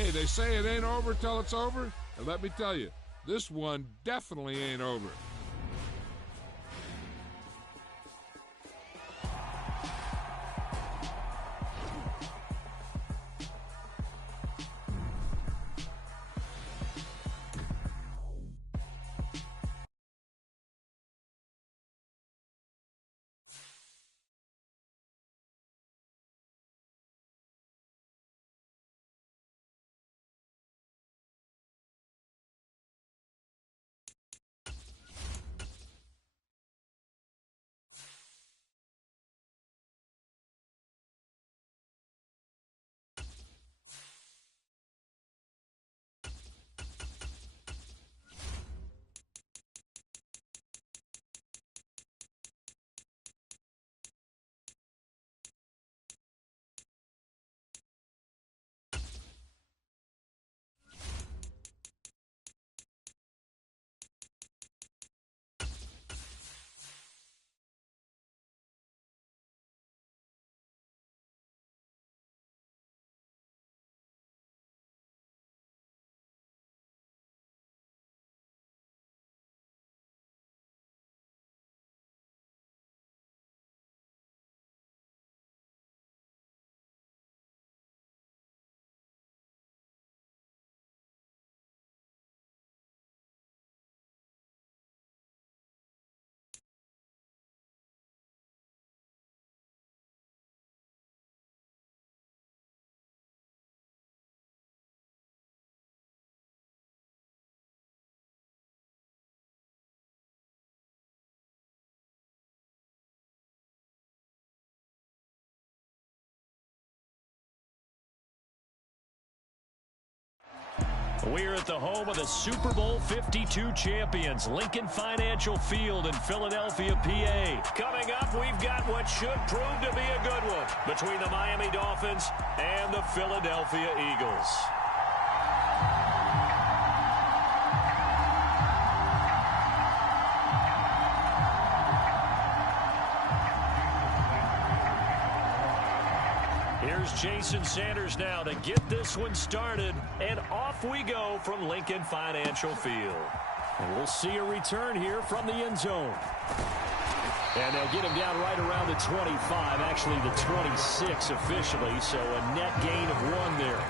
Hey, they say it ain't over till it's over, and let me tell you, this one definitely ain't over. We're at the home of the Super Bowl 52 champions, Lincoln Financial Field in Philadelphia, PA. Coming up, we've got what should prove to be a good one between the Miami Dolphins and the Philadelphia Eagles. Here's Jason Sanders now to get this one started, and off we go from Lincoln Financial Field. And we'll see a return here from the end zone. And they'll get him down right around the 25, actually the 26 officially, so a net gain of 1 there.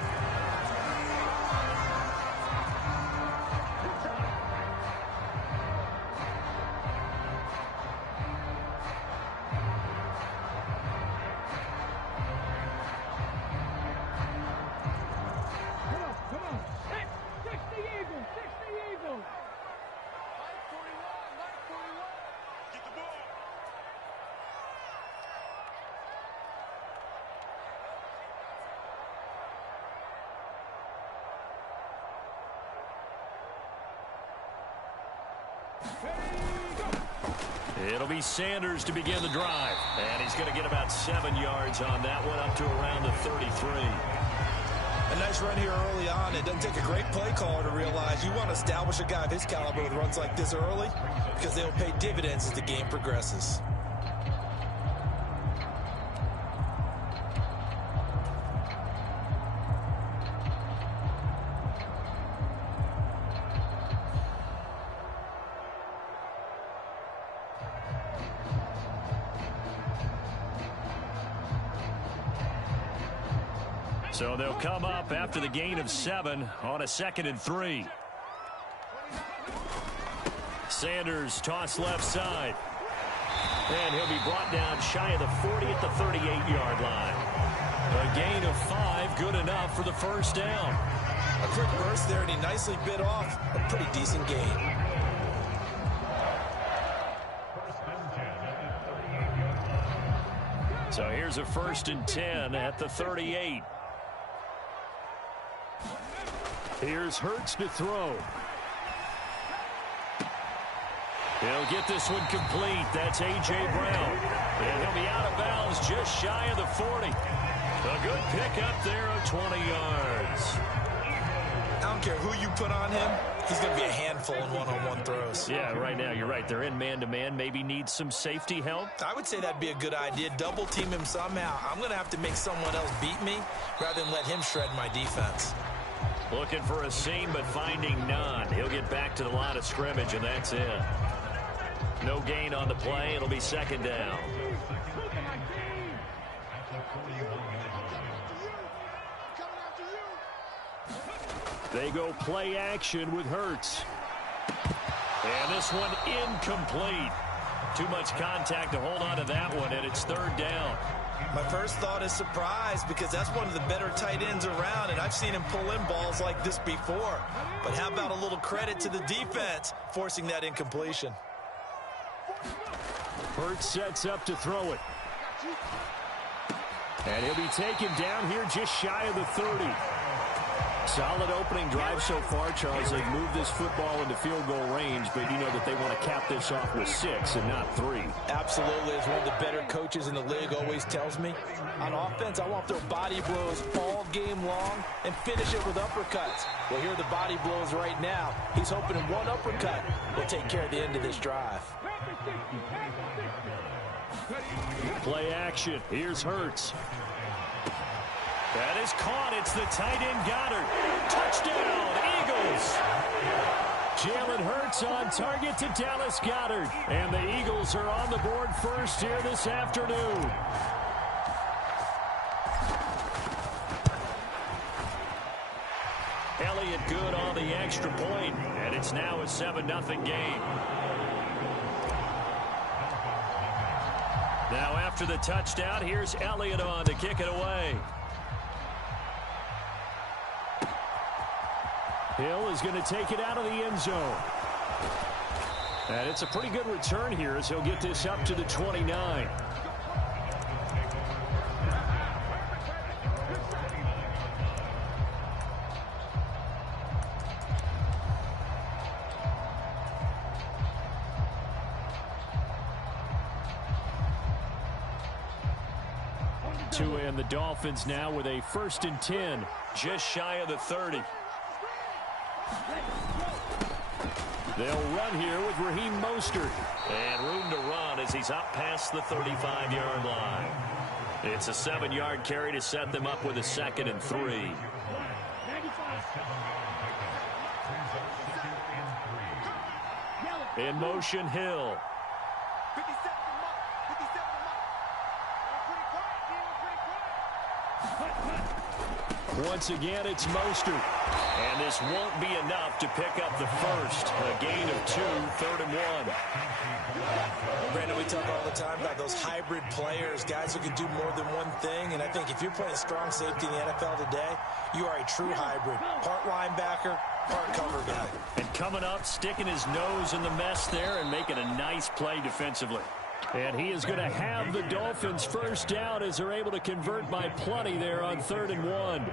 It'll be Sanders to begin the drive. And he's going to get about 7 yards on that one, up to around the 33. A nice run here early on. It doesn't take a great play caller to realize you want to establish a guy of his caliber with runs like this early, because they'll pay dividends as the game progresses. So they'll come up after the gain of 7 on a 2nd and 3. Sanders toss left side. And he'll be brought down shy of the 40 at the 38-yard line. A gain of 5, good enough for the first down. A quick burst there, and he nicely bit off a pretty decent gain. So here's a 1st and 10 at the 38. Here's Hurts to throw. He'll get this one complete. That's A.J. Brown. And he'll be out of bounds just shy of the 40. A good pickup there of 20 yards. I don't care who you put on him. He's going to be a handful in one-on-one throws. Yeah, right now you're right. They're in man-to-man. Maybe need some safety help. I would say that'd be a good idea. Double team him somehow. I'm going to have to make someone else beat me rather than let him shred my defense. Looking for a seam, but finding none. He'll get back to the line of scrimmage, and that's it. No gain on the play. It'll be second down. They go play action with Hurts. And this one incomplete. Too much contact to hold on to that one, and it's third down. My first thought is surprise, because that's one of the better tight ends around, and I've seen him pull in balls like this before. But how about a little credit to the defense forcing that incompletion? Hurts sets up to throw it. And he'll be taken down here just shy of the 30. Solid opening drive so far, Charles. They've moved this football into field goal range, but you know that they want to cap this off with 6 and not 3. Absolutely. As one of the better coaches in the league always tells me, on offense, I want their body blows all game long and finish it with uppercuts. Well, here are the body blows right now. He's hoping in one uppercut will take care of the end of this drive. Play action. Here's Hurts. That is caught. It's the tight end Goddard. Touchdown, Eagles. Jalen Hurts on target to Dallas Goedert. And the Eagles are on the board first here this afternoon. Elliott good on the extra point, and it's now a 7-0 game. Now after the touchdown, here's Elliott on to kick it away. Hill is going to take it out of the end zone. And it's a pretty good return here as he'll get this up to the 29. Tua and the Dolphins now with a 1st and 10, just shy of the 30. They'll run here with Raheem Mostert. And room to run as he's up past the 35-yard line. It's a 7-yard carry to set them up with a 2nd and 3. In motion, Hill. Once again, it's Mostert. And this won't be enough to pick up the first. A gain of 2, 3rd and 1. Brandon, we talk all the time about those hybrid players, guys who can do more than one thing. And I think if you're playing strong safety in the NFL today, you are a true hybrid. Part linebacker, part cover guy. And coming up, sticking his nose in the mess there and making a nice play defensively. And he is going to have the Dolphins first down as they're able to convert by plenty there on 3rd and 1.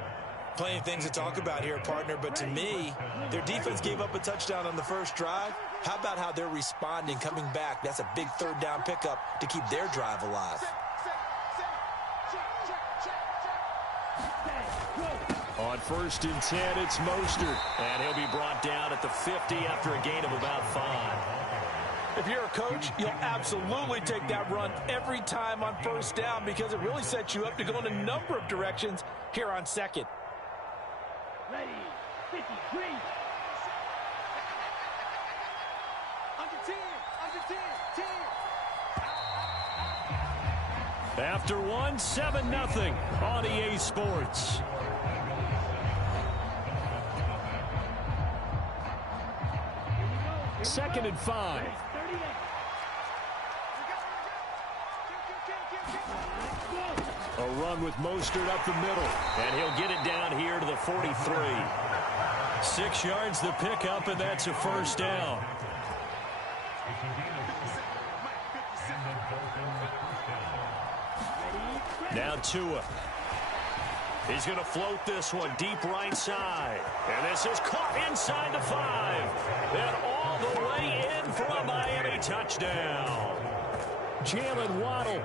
Plenty of things to talk about here, partner, but to me, their defense gave up a touchdown on the first drive. How about how they're responding, coming back? That's a big 3rd down pickup to keep their drive alive. On 1st and 10, it's Mostert. And he'll be brought down at the 50 after a gain of about 5. If you're a coach, you'll absolutely take that run every time on 1st down because it really sets you up to go in a number of directions here on 2nd. Ready, 53. Under 10, under 10, 10. After one, 7-0 on EA Sports. Second and 5. A run with Mostert up the middle. And he'll get it down here to the 43. 6 yards the pickup, and that's a 1st down. Now Tua. He's going to float this one deep right side. And this is caught inside the 5. And all the way in for a Miami touchdown. Jalen Waddle,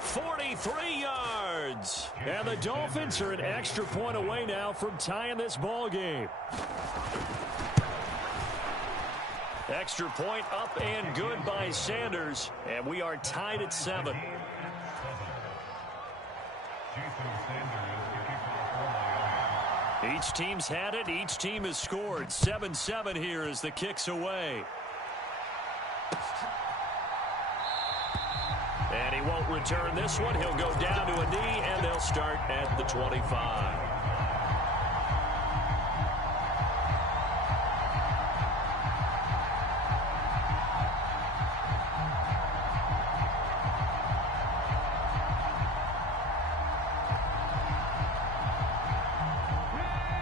43 yards. And the Dolphins are an extra point away now from tying this ball game. Extra point up and good by Sanders. And we are tied at 7. Each team's had it. Each team has scored. 7-7 here as the kick's away. And he won't return this one. He'll go down to a knee, and they'll start at the 25.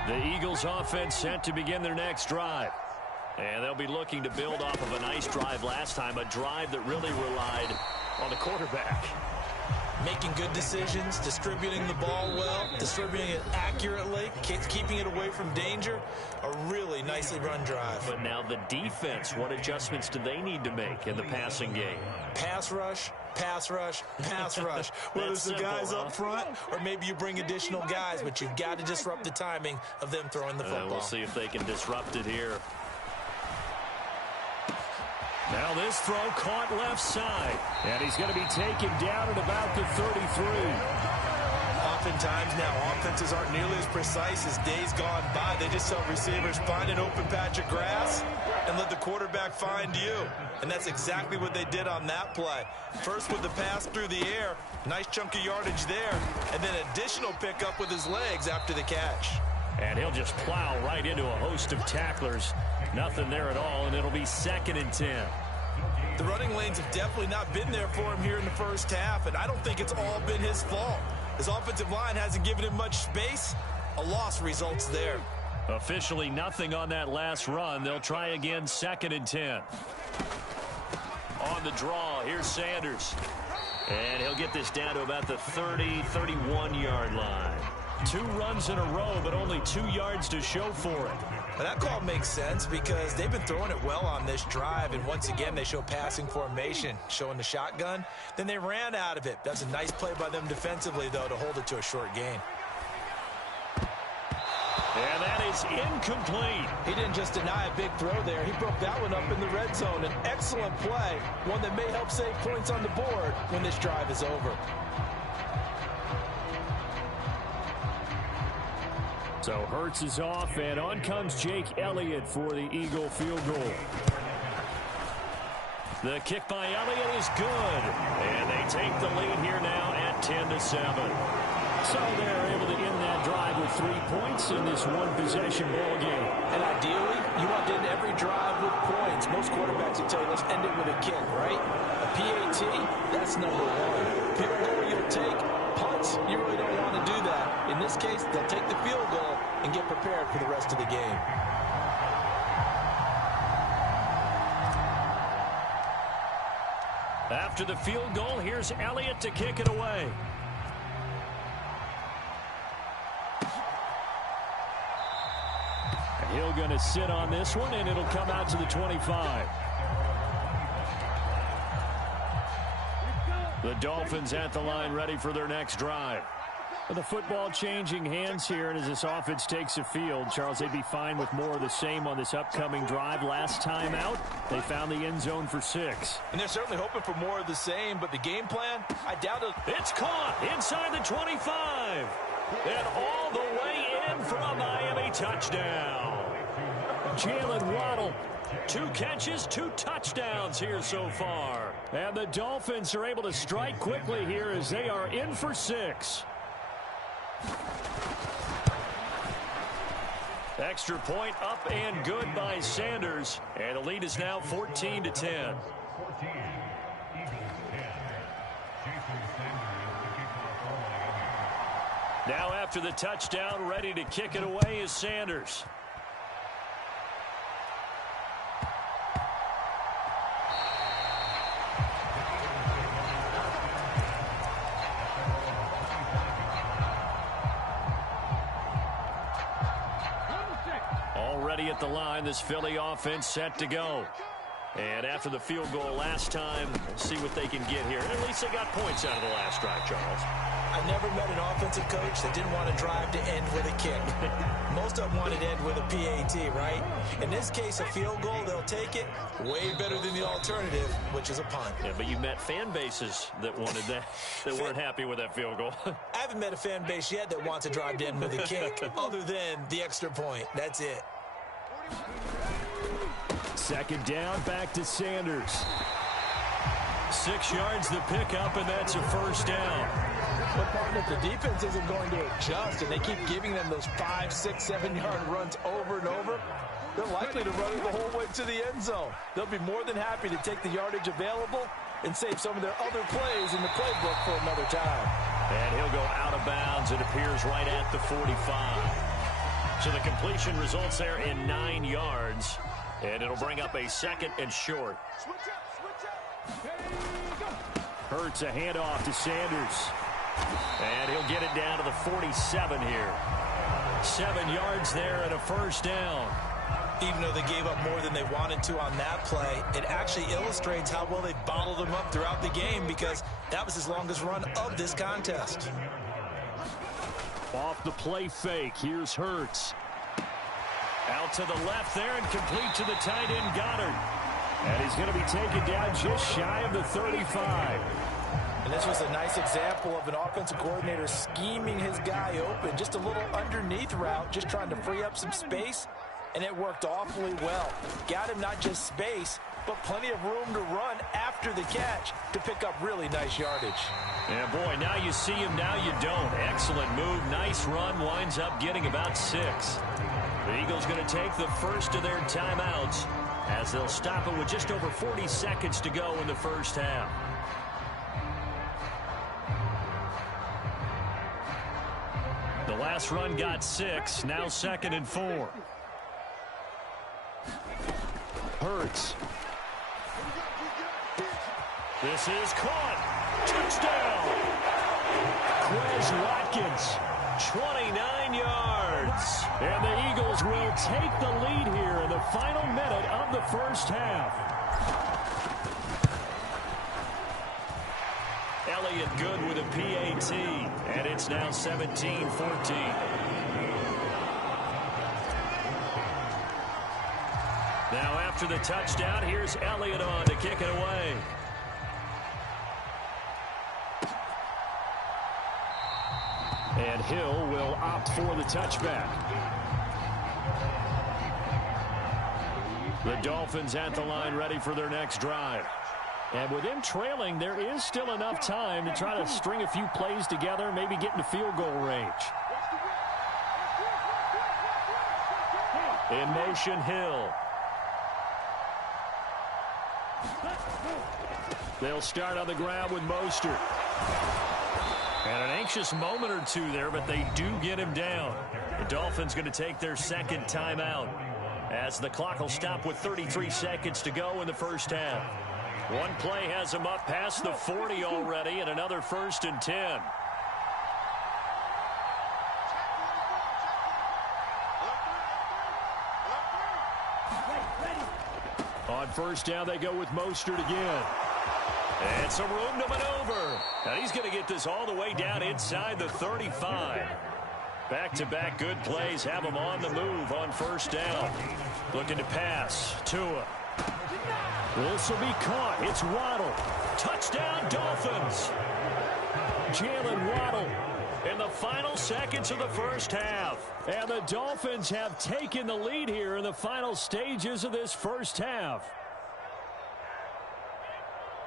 The Eagles offense set to begin their next drive. And they'll be looking to build off of a nice drive last time, a drive that really relied on the quarterback. Making good decisions, distributing the ball well, distributing it accurately, keeping it away from danger. A really nicely run drive. But now the defense, what adjustments do they need to make in the passing game? Pass rush, pass rush, pass rush. Whether it's the guys up front or maybe you bring additional guys, but you've got to disrupt the timing of them throwing the football. We'll see if they can disrupt it here. Now this throw caught left side. And he's going to be taken down at about the 33. Oftentimes now offenses aren't nearly as precise as days gone by. They just tell receivers, find an open patch of grass and let the quarterback find you. And that's exactly what they did on that play. First with the pass through the air, nice chunk of yardage there, and then additional pickup with his legs after the catch. And he'll just plow right into a host of tacklers. Nothing there at all, and it'll be 2nd and 10. The running lanes have definitely not been there for him here in the first half, and I don't think it's all been his fault. His offensive line hasn't given him much space. A loss results there. Officially nothing on that last run. They'll try again, 2nd and 10. On the draw, here's Sanders. And he'll get this down to about the 30, 31-yard line. 2 runs in a row, but only 2 yards to show for it. Well, that call makes sense because they've been throwing it well on this drive, and once again they show passing formation, showing the shotgun. Then they ran out of it. That's a nice play by them defensively, though, to hold it to a short gain. And that is incomplete. He didn't just deny a big throw there. He broke that one up in the red zone. An excellent play, one that may help save points on the board when this drive is over. So Hurts is off, and on comes Jake Elliott for the Eagle field goal. The kick by Elliott is good, and they take the lead here now at 10-7. So they're able to end that drive with 3 points in this one-possession ball game. And ideally, you want to end every drive with points. Most quarterbacks will tell you, let's end it with a kick, right? A PAT, that's number 1. Field goal you'll take. Punts, you really don't want to do that. In this case, they'll take the field goal and get prepared for the rest of the game. After the field goal, here's Elliott to kick it away. He'll going to sit on this one, and it'll come out to the 25. The Dolphins at the line ready for their next drive. The football changing hands here, and as this offense takes the field, Charles, they'd be fine with more of the same on this upcoming drive. Last time out, they found the end zone for 6. And they're certainly hoping for more of the same, but the game plan, I doubt it. It's caught inside the 25. And all the way in for a Miami touchdown. Jalen Waddle, 2 catches, 2 touchdowns here so far. And the Dolphins are able to strike quickly here as they are in for 6. Extra point up and good by Sanders. And the lead is now 14-10. Now after the touchdown, ready to kick it away is Sanders. Already at the line, this Philly offense set to go. And after the field goal last time, see what they can get here. At least they got points out of the last drive, Charles. I I never met an offensive coach that didn't want to drive to end with a kick. Most of them want to end with a PAT, right? In this case, a field goal, they'll take it. Way better than the alternative, which is a punt. Yeah, but you met fan bases that wanted that, that weren't happy with that field goal. I haven't met a fan base yet that wants to drive to end with a kick, other than the extra point. That's it. Second down, back to Sanders. 6 yards the pickup, and that's a first down. But partner, if the defense isn't going to adjust and they keep giving them those 5, 6, 7-yard runs over and over, they're likely to run it the whole way to the end zone. They'll be more than happy to take the yardage available and save some of their other plays in the playbook for another time. And he'll go out of bounds, it appears, right at the 45. So the completion results there in 9 yards, and it'll bring up a second and short. Hurts a handoff to Sanders. And he'll get it down to the 47 here. 7 yards there and a first down. Even though they gave up more than they wanted to on that play, it actually illustrates how well they bottled them up throughout the game, because that was his longest run of this contest. Off the play fake, here's Hurts. Out to the left there and complete to the tight end Goddard. And he's going to be taken down just shy of the 35. And this was a nice example of an offensive coordinator scheming his guy open. Just a little underneath route, just trying to free up some space. And it worked awfully well. Got him not just space, but plenty of room to run after the catch to pick up really nice yardage. Yeah, boy, now you see him, now you don't. Excellent move, nice run, winds up getting about 6. The Eagles going to take the first of their timeouts as they'll stop it with just over 40 seconds to go in the first half. The last run got 6, now 2nd and 4. Hurts. This is caught. Touchdown. Quez Watkins, 29 yards. And the Eagles will take the lead here in the final minute of the first half. Elliott good with a PAT, and it's now 17-14. Now after the touchdown, here's Elliott on to kick it away. And Hill will opt for the touchback. The Dolphins at the line ready for their next drive. And with them trailing, there is still enough time to try to string a few plays together, maybe get into field goal range. In motion, Hill. They'll start on the ground with Mostert. And an anxious moment or two there, but they do get him down. The Dolphins going to take their second timeout as the clock will stop with 33 seconds to go in the first half. One play has them up past the 40 already, and another 1st and 10. On first down, they go with Mostert again. And some room to maneuver. And he's going to get this all the way down inside the 35. Back-to-back good plays have him on the move on first down. Looking to pass. Tua. This will be caught. It's Waddle. Touchdown, Dolphins. Jalen Waddle in the final seconds of the first half. And the Dolphins have taken the lead here in the final stages of this first half.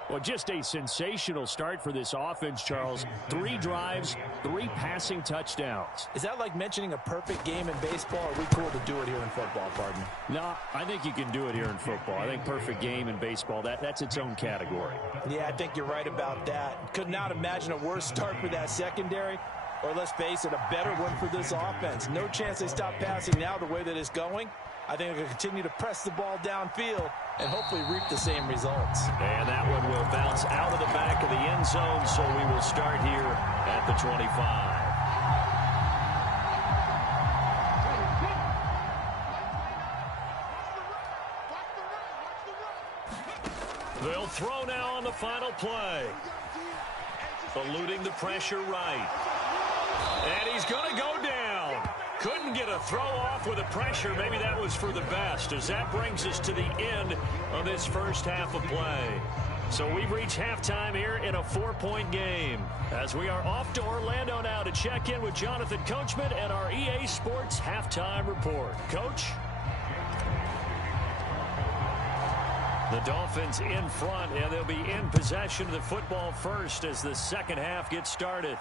Well, just a sensational start for this offense, Charles. 3 drives, 3 passing touchdowns. Is that like mentioning a perfect game in baseball, or are we cool to do it here in football, pardon? No, I think you can do it here in football. I think perfect game in baseball, that's its own category. Yeah, I think you're right about that. Could not imagine a worse start for that secondary, or let's face it, a better one for this offense. No chance they stop passing now the way that it's going. I think they'll continue to press the ball downfield and hopefully reap the same results. And that one will bounce out of the back of the end zone, so we will start here at the 25. They'll throw now on the final play. eluding the pressure right. And he's going to go down. Couldn't get a throw off with the pressure. Maybe that was for the best, as that brings us to the end of this first half of play. So we've reached halftime here in a 4-point game, as we are off to Orlando now to check in with Jonathan Coachman and our EA Sports halftime report. Coach? The Dolphins in front, and they'll be in possession of the football first as the second half gets started.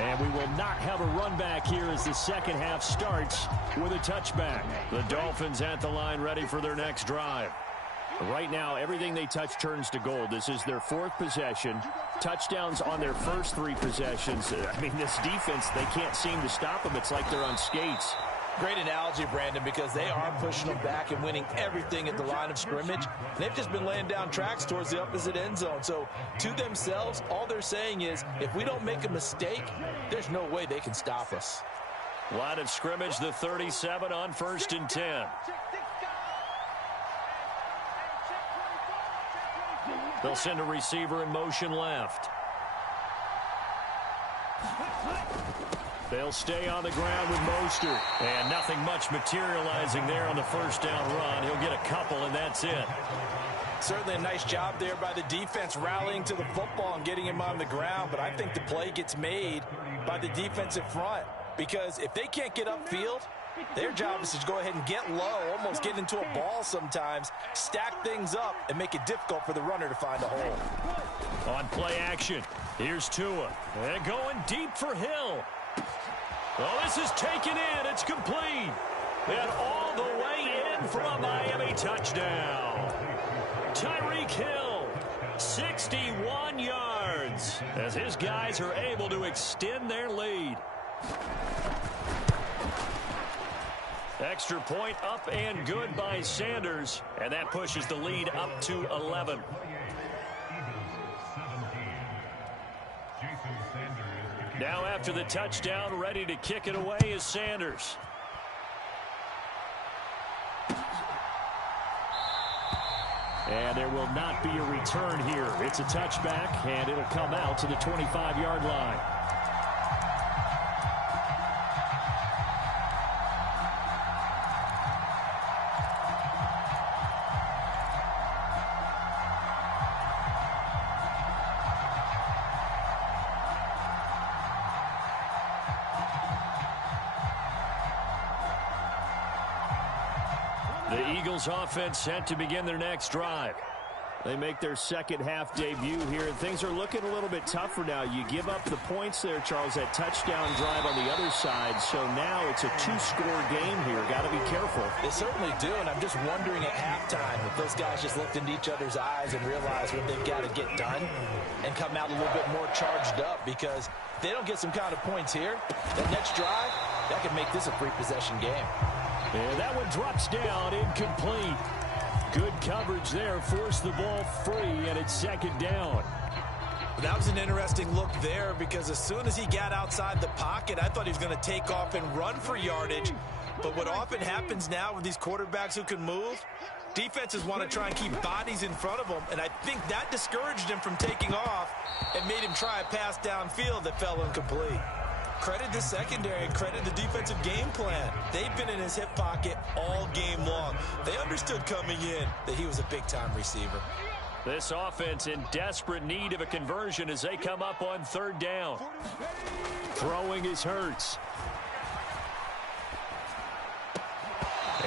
And we will not have a run back here as the second half starts with a touchback. The Dolphins at the line ready for their next drive. Right now, everything they touch turns to gold. This is their 4th possession. Touchdowns on their first 3 possessions. I mean, this defense, they can't seem to stop them. It's like they're on skates. Great analogy, Brandon, because they are pushing them back and winning everything at the line of scrimmage. They've just been laying down tracks towards the opposite end zone. So to themselves, all they're saying is, if we don't make a mistake, there's no way they can stop us. Line of scrimmage, the 37 on 1st and 10. They'll send a receiver in motion left. They'll stay on the ground with Mostert. And nothing much materializing there on the first down run. He'll get a couple, and that's it. Certainly a nice job there by the defense rallying to the football and getting him on the ground. But I think the play gets made by the defensive front, because if they can't get upfield, their job is to go ahead and get low, almost get into a ball sometimes, stack things up, and make it difficult for the runner to find a hole. On play action, here's Tua. And going deep for Hill. Well, this is taken in. It's complete. And all the way in for a Miami touchdown. Tyreek Hill, 61 yards, as his guys are able to extend their lead. Extra point up and good by Sanders, and that pushes the lead up to 11. Now after the touchdown, ready to kick it away is Sanders. And there will not be a return here. It's a touchback, and it'll come out to the 25-yard line. The Eagles offense set to begin their next drive. They make their second half debut here, and things are looking a little bit tougher now. You give up the points there, Charles, that touchdown drive on the other side. So now it's a 2-score game here. Got to be careful. They certainly do, and I'm just wondering at halftime if those guys just looked into each other's eyes and realized what they've got to get done and come out a little bit more charged up, because if they don't get some kind of points here, that next drive, that could make this a 3-possession game. And that one drops down, incomplete. Good coverage there, forced the ball free, and it's second down. That was an interesting look there, because as soon as he got outside the pocket, I thought he was going to take off and run for yardage. But what often happens now with these quarterbacks who can move, defenses want to try and keep bodies in front of them, and I think that discouraged him from taking off and made him try a pass downfield that fell incomplete. Credit the secondary and credit the defensive game plan. They've been in his hip pocket all game long. They understood coming in that he was a big-time receiver. This offense in desperate need of a conversion as they come up on third down. Throwing is Hurts.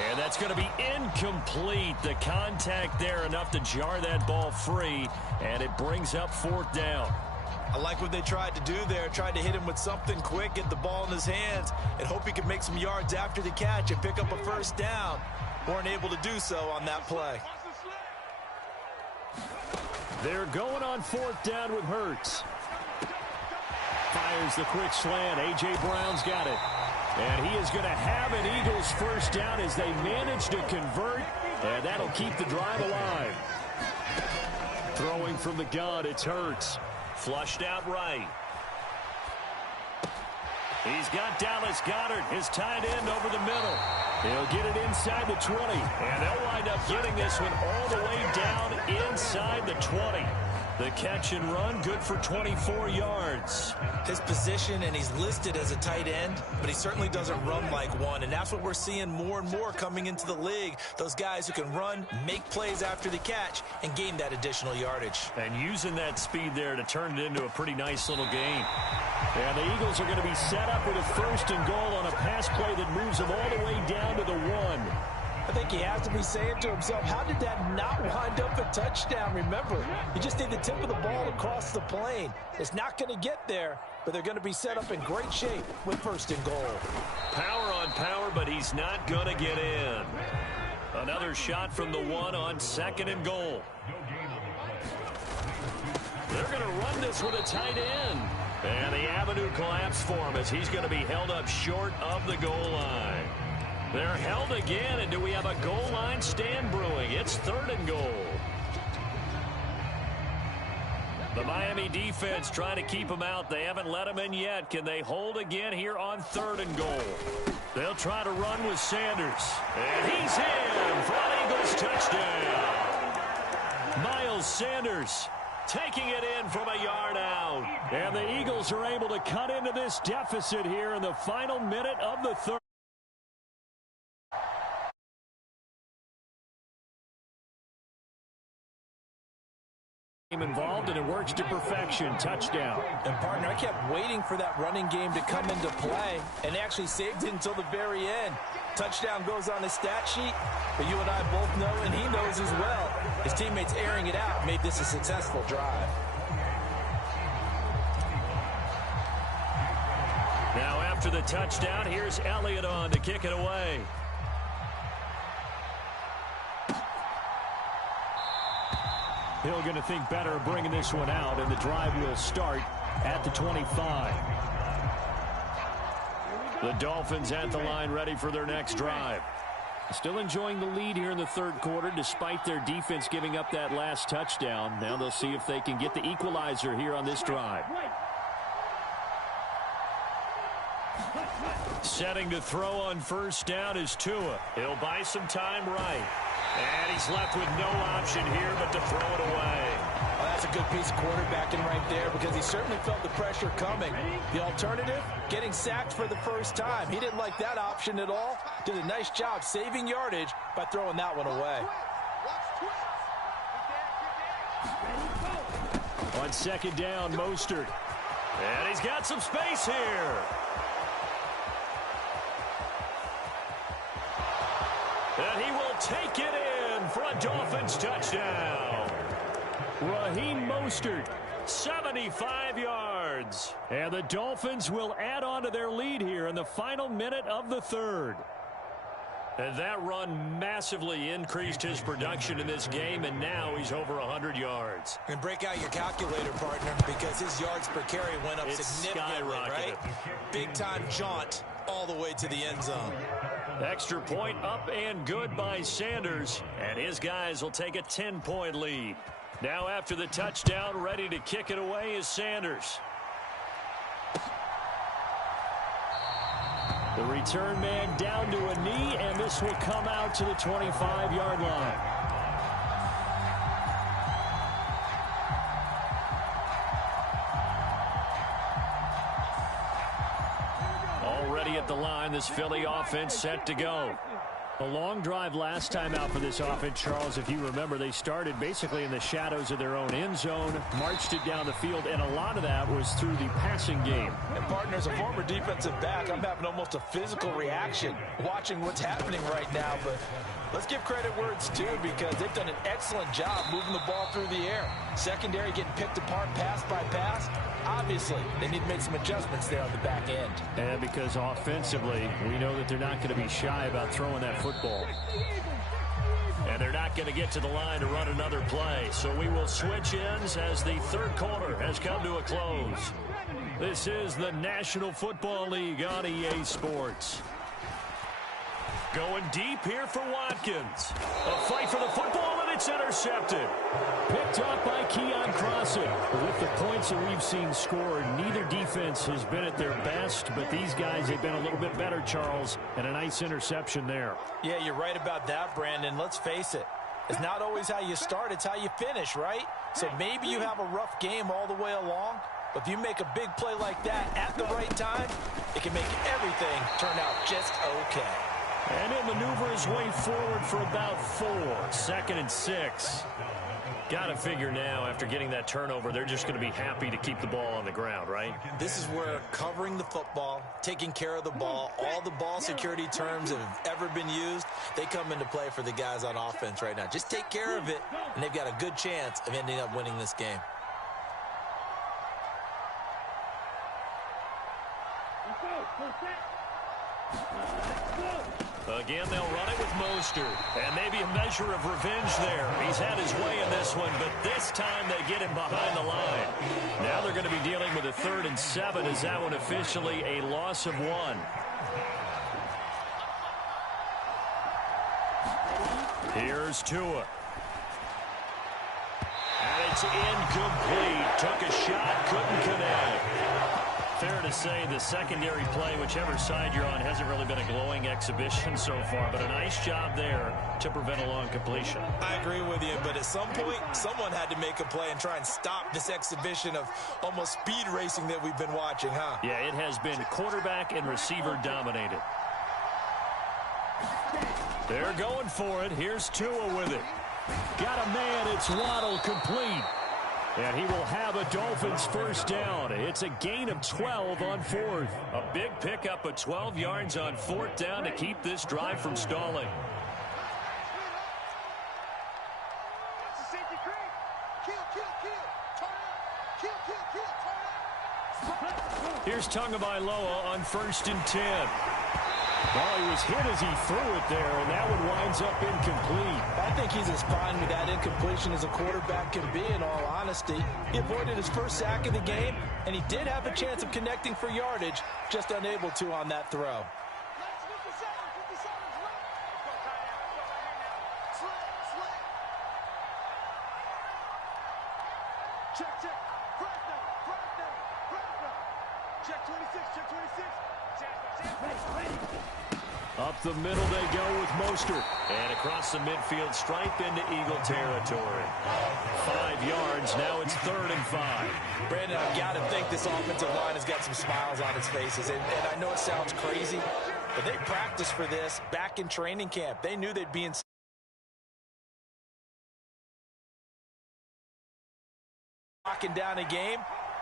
And that's going to be incomplete. The contact there enough to jar that ball free, and it brings up fourth down. I like what they tried to do there, tried to hit him with something quick, get the ball in his hands, and hope he could make some yards after the catch and pick up a first down. Weren't able to do so on that play. They're going on fourth down with Hurts. Fires the quick slant. A.J. Brown's got it. And he is going to have an Eagles first down as they manage to convert, and that'll keep the drive alive. Throwing from the gun, it's Hurts. Flushed out right. He's got Dallas Goedert, his tight end, over the middle. He'll get it inside the 20, and they'll wind up getting this one all the way down inside the 20. The catch and run, good for 24 yards. His position, and he's listed as a tight end, but he certainly doesn't run like one, and that's what we're seeing more and more coming into the league. Those guys who can run, make plays after the catch, and gain that additional yardage. And using that speed there to turn it into a pretty nice little game. And the Eagles are going to be set up with a 1st and goal on a pass play that moves them all the way down to the 1. I think he has to be saying to himself, how did that not wind up a touchdown? Remember, you just need the tip of the ball across the plane. It's not going to get there, but they're going to be set up in great shape with 1st and goal. Power on power, but he's not going to get in. Another shot from the 1 on 2nd and goal. They're going to run this with a tight end. And the avenue collapsed for him as he's going to be held up short of the goal line. They're held again, and do we have a goal line stand brewing? It's 3rd and goal. The Miami defense trying to keep him out. They haven't let him in yet. Can they hold again here on 3rd and goal? They'll try to run with Sanders. And he's in for an Eagles touchdown. Miles Sanders taking it in from a yard out. And the Eagles are able to cut into this deficit here in the final minute of the 3rd. Involved, and it works to perfection. Touchdown. And partner, I kept waiting for that running game to come into play, and actually saved it until the very end. Touchdown goes on his stat sheet, but you and I both know, and he knows as well, his teammates airing it out made this a successful drive. Now after the touchdown, here's Elliott on to kick it away. Hill going to think better of bringing this one out, and the drive will start at the 25. The Dolphins at the line ready for their next drive. Still enjoying the lead here in the 3rd quarter despite their defense giving up that last touchdown. Now they'll see if they can get the equalizer here on this drive. Setting to throw on 1st down is Tua. He'll buy some time right. And he's left with no option here but to throw it away. Well, that's a good piece of quarterbacking right there because he certainly felt the pressure coming. The alternative, getting sacked for the 1st time. He didn't like that option at all. Did a nice job saving yardage by throwing that one away. On 2nd down, Mostert. And he's got some space here. And he will take it in for a Dolphins touchdown. Raheem Mostert, 75 yards. And the Dolphins will add on to their lead here in the final minute of the 3rd. And that run massively increased his production in this game, and now he's over 100 yards. And break out your calculator, partner, because his yards per carry went up significantly, right? Big-time jaunt all the way to the end zone. Extra point up and good by Sanders, and his guys will take a 10-point lead. Now after the touchdown, ready to kick it away is Sanders. The return man down to a knee, and this will come out to the 25-yard line. Already at the line, this Philly offense set to go. A long drive last time out for this offense, Charles. If you remember, they started basically in the shadows of their own end zone, marched it down the field, and a lot of that was through the passing game. And partner, as a former defensive back, I'm having almost a physical reaction watching what's happening right now. But let's give credit where it's due because they've done an excellent job moving the ball through the air. Secondary getting picked apart pass by pass. Obviously, they need to make some adjustments there on the back end. And because offensively, we know that they're not going to be shy about throwing that football. And they're not going to get to the line to run another play. So we will switch ends as the 3rd quarter has come to a close. This is the National Football League on EA Sports. Going deep here for Watkins. A fight for the football, and it's intercepted. Picked up by Keon Crossen. With the points that we've seen scored, neither defense has been at their best, but these guys have been a little bit better, Charles, and a nice interception there. Yeah, you're right about that, Brandon. Let's face it. It's not always how you start, it's how you finish, right? So maybe you have a rough game all the way along, but if you make a big play like that at the right time, it can make everything turn out just okay. And he'll maneuver his way forward for about 4. 2nd and 6. Got to figure now, after getting that turnover, they're just going to be happy to keep the ball on the ground, right? This is where covering the football, taking care of the ball, all the ball security terms that have ever been used, they come into play for the guys on offense right now. Just take care of it, and they've got a good chance of ending up winning this game. Again, they'll run it with Mostert. And maybe a measure of revenge there. He's had his way in this one, but this time they get him behind the line. Now they're going to be dealing with a 3rd and 7. Is that one officially a loss of 1? Here's Tua. And it's incomplete. Took a shot, couldn't connect. Fair to say the secondary play, whichever side you're on, hasn't really been a glowing exhibition so far, but a nice job there to prevent a long completion. I agree with you, but at some point, someone had to make a play and try and stop this exhibition of almost speed racing that we've been watching, huh? Yeah, it has been quarterback and receiver dominated. They're going for it. Here's Tua with it. Got a man. It's Waddle, complete. And he will have a Dolphins first down. It's a gain of 12 on 4th. A big pickup of 12 yards on 4th down to keep this drive from stalling. Here's Tagovailoa on 1st and 10. Well, he was hit as he threw it there, and that one winds up incomplete. I think he's as fine with that incompletion as a quarterback can be, in all honesty. He avoided his first sack of the game, and he did have a chance of connecting for yardage, just unable to on that throw. Up the middle they go with Mostert. And across the midfield stripe into Eagle territory. 5 yards. Now it's 3rd and 5. Brandon, I've got to think this offensive line has got some smiles on its faces. And I know it sounds crazy, but they practiced for this back in training camp. They knew they'd be in locking down a game.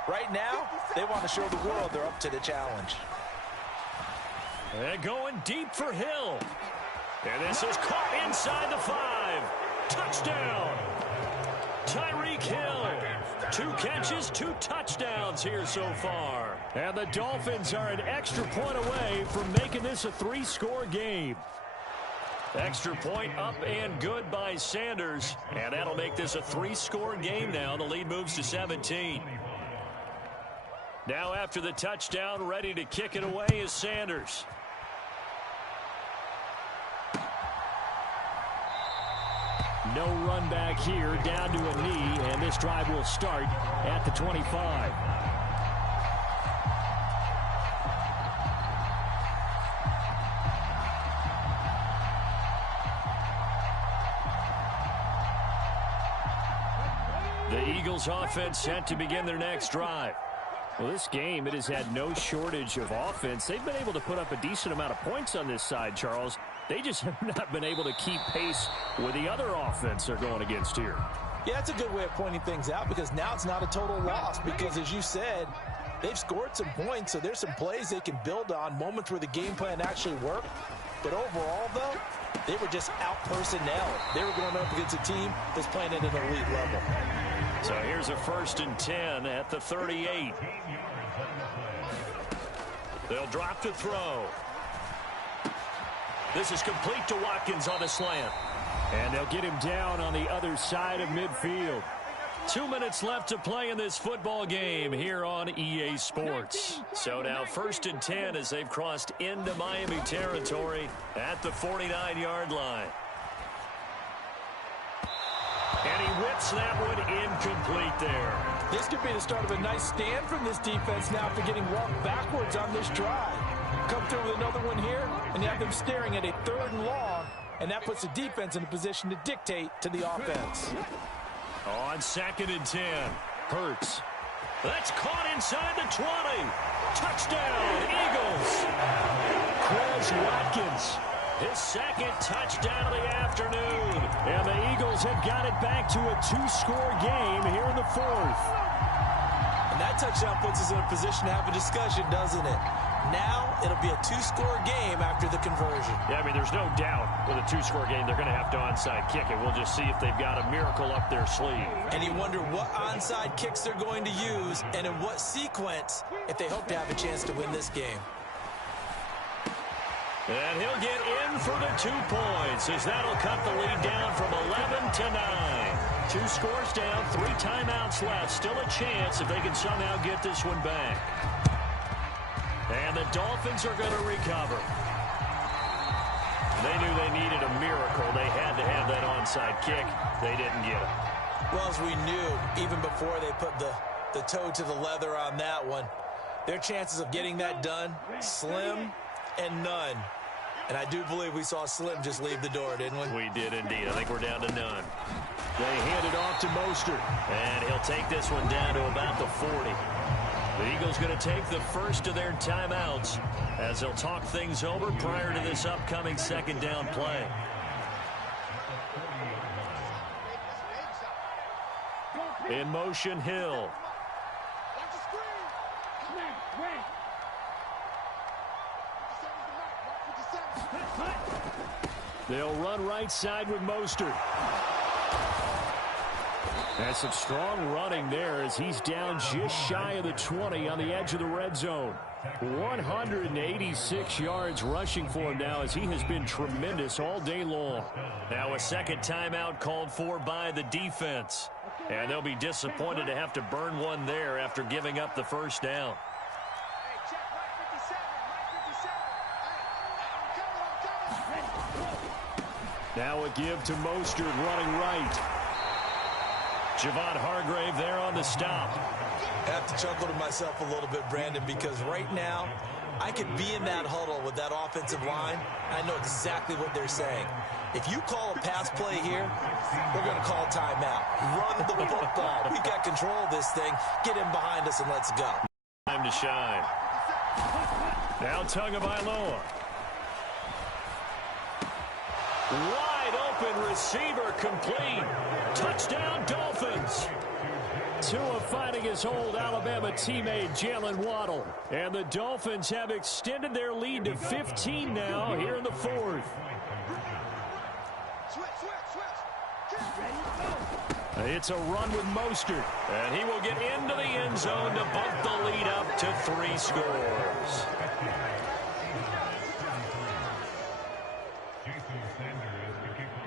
Right now, they want to show the world they're up to the challenge. And going deep for Hill. And this is caught inside the 5. Touchdown. Tyreek Hill. 2 catches, 2 touchdowns here so far. And the Dolphins are an extra point away from making this a 3-score game. Extra point up and good by Sanders. And that'll make this a 3-score game now. The lead moves to 17. Now after the touchdown, ready to kick it away is Sanders. No run back here, down to a knee, and this drive will start at the 25. The Eagles offense set to begin their next drive. Well, this game, it has had no shortage of offense. They've been able to put up a decent amount of points on this side, Charles. They just have not been able to keep pace with the other offense they're going against here. Yeah, that's a good way of pointing things out, because now it's not a total loss, because as you said, they've scored some points, so there's some plays they can build on, moments where the game plan actually worked. But overall, though, they were just out-personnel. They were going up against a team that's playing at an elite level. So here's a 1st and 10 at the 38. They'll drop to throw. This is complete to Watkins on a slant. And they'll get him down on the other side of midfield. 2 minutes left to play in this football game here on EA Sports. So now 1st and 10 as they've crossed into Miami territory at the 49-yard line. And he whips that one incomplete there. This could be the start of a nice stand from this defense now after getting walked backwards on this drive. Come through with another one here, and you have them staring at a 3rd and long and that puts the defense in a position to dictate to the offense. On 2nd and 10, Hurts. That's caught inside the 20. Touchdown, Eagles. Chris Watkins, his 2nd touchdown of the afternoon. And the Eagles have got it back to a 2-score game here in the 4th. And that touchdown puts us in a position to have a discussion, doesn't it? Now it'll be a 2-score game after the conversion. Yeah, I mean, there's no doubt with a 2-score game they're going to have to onside kick it. We'll just see if they've got a miracle up their sleeve. And you wonder what onside kicks they're going to use and in what sequence if they hope to have a chance to win this game. And he'll get in for the 2 points as that'll cut the lead down from 11 to 9. 2 scores down, 3 timeouts left. Still a chance if they can somehow get this one back. And the Dolphins are going to recover. They knew they needed a miracle. They had to have that onside kick. They didn't get it. Well, as we knew, even before they put the toe to the leather on that one, their chances of getting that done, slim and none. And I do believe we saw Slim just leave the door, didn't we? We did indeed. I think we're down to none. They hand it off to Mostert. And he'll take this one down to about the 40. The Eagles going to take the first of their timeouts as they'll talk things over prior to this upcoming 2nd down play. In motion, Hill. They'll run right side with Mostert. That's some strong running there as he's down just shy of the 20 on the edge of the red zone. 186 yards rushing for him now as he has been tremendous all day long. Now a 2nd timeout called for by the defense. And they'll be disappointed to have to burn one there after giving up the 1st down. Now a give to Mostert running right. Javon Hargrave there on the stop. I have to chuckle to myself a little bit, Brandon, because right now I could be in that huddle with that offensive line. I know exactly what they're saying. If you call a pass play here, we're going to call timeout. Run the football. We got control of this thing. Get in behind us and let's go. Time to shine. Now Tagovailoa. Wide open receiver complete. Touchdown Dolphins. Tua finding his old Alabama teammate Jalen Waddle. And the Dolphins have extended their lead to 15 now here in the 4th. It's a run with Mostert. And he will get into the end zone to bump the lead up to 3 scores.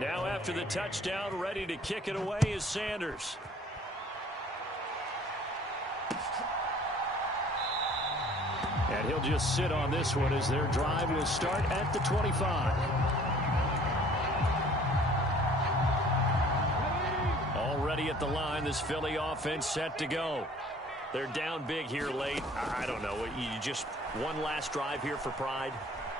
Now after the touchdown, ready to kick it away is Sanders. And he'll just sit on this one as their drive will start at the 25. Already at the line, this Philly offense set to go. They're down big here late. I don't know. You just one last drive here for pride.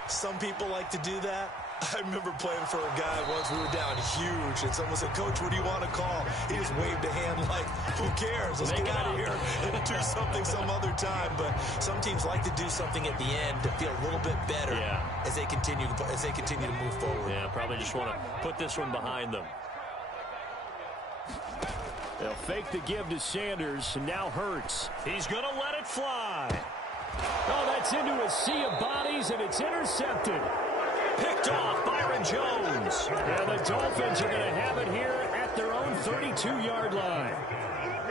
Some people like to do that. I remember playing for a guy once. We were down huge, and someone said, "Coach, what do you want to call?" He just waved a hand like, "Who cares? Let's get out of here and do something some other time." But some teams like to do something at the end to feel a little bit better as they continue to move forward. Yeah, probably just want to put this one behind them. They'll fake the give to Sanders, and now Hurts. He's going to let it fly. Oh, that's into a sea of bodies, and it's intercepted. Picked off Byron Jones. And the Dolphins are going to have it here at their own 32-yard line.